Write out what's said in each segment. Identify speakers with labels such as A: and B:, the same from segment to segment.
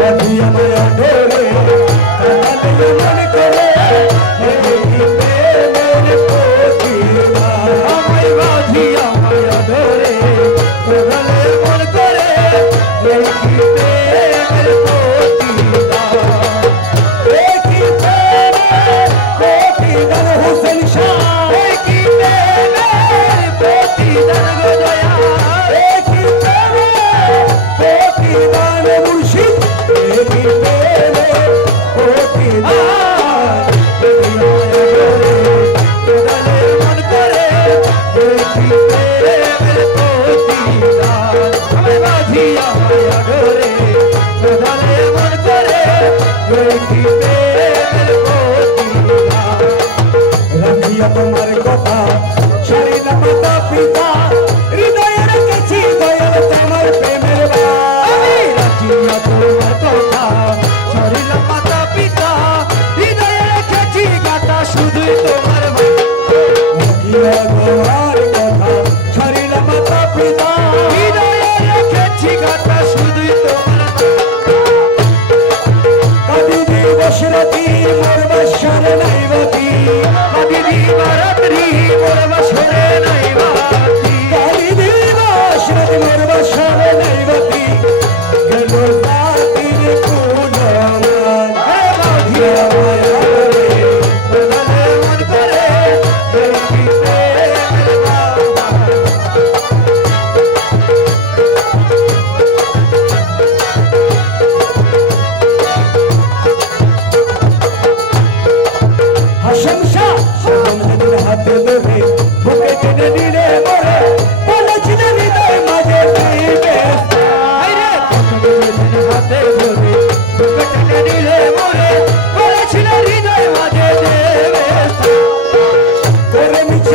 A: É mãe, adorei তোমার কথা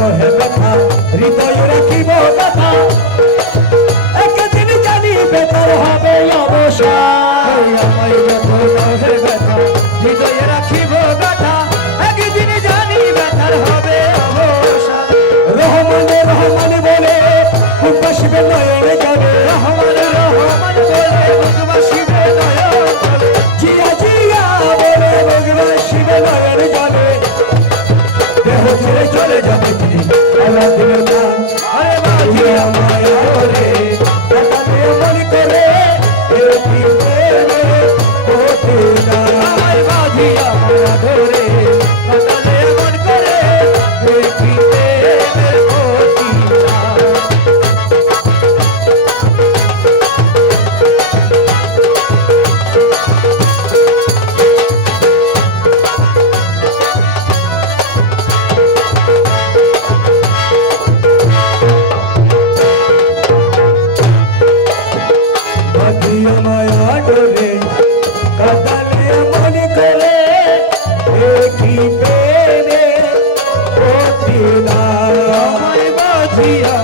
A: হে ব্যথা হবে অবসান আমায় ব্যথা হে ব্যথা, হৃদয় রাখিব ব্যথা। একদিন বেতার হবে রহমানে রহমানে বলে প্রেমে প্রতিদান। বাঁচিয়া